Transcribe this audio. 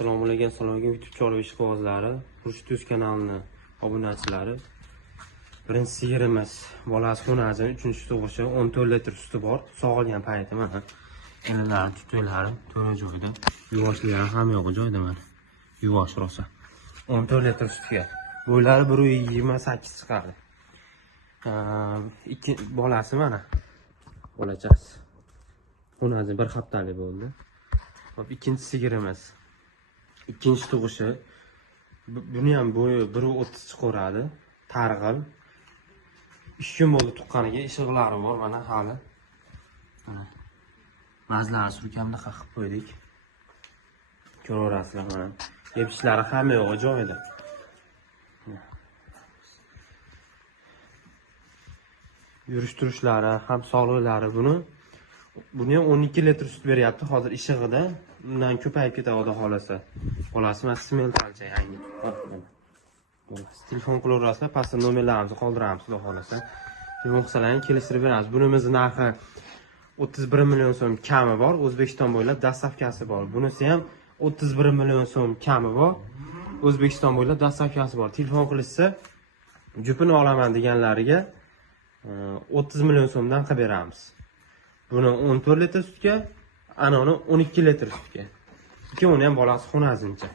Assalomu alaykum YouTube chorva ishqibozlari, Rushtus kanalini obunachilari. Birinchi sigirimiz bolasi xonazin 3-tug'ishi 14 litr suti bor. Sog'ilgan payti mana. Enalar tutoylari to'ra joyda. Yuvoshlari ham yo'q joyda mana. Yuvosh rosa. 14 litr sutga. Bo'ylari 1.28 chiqadi. Ikki bolasi mana. Bolachasi. Xonazin bir haftalik bo'ldi. Hop, ikkinchi sigirimiz. İkinci tug'ishi. Buni ham bo'yi 1.30 chiqaradi. Targ'il. 2 kun bo'ldi tuqqaniga, ishiqlari bor mana hali. Mana. Ba'zilari surkamda qaqib qo'ydik. Ko'raverasizlar mana. Yeb-ichishlari hamma yo'q joyida. Yurish-turishlari ham sog'liqlari buni ham 12 litr sut beryapti hozir ishig'ida. Undan ko'payib ketadi xolasa. Bolasi mana smeltalcha yangi. Telefon qilaverasizlar, pastda nomerlarimizni qoldiramiz, xudo xolasa. Telefon qilsalaring kelishtirib beramiz. Bunimizni narxi 31 million so'm kami bor, O'zbekiston bo'ylab dastavkasi bor. Bunisi ham 31 million so'm kami bor, O'zbekiston bo'ylab dastavkasi bor. Telefon qilishsa, jupini olaman deganlariga 30 million so'mdan qilib beramiz. Buni 14 litr sutga, anoni 12 litr sutga. Ikkovini ham bolasi xonazincha.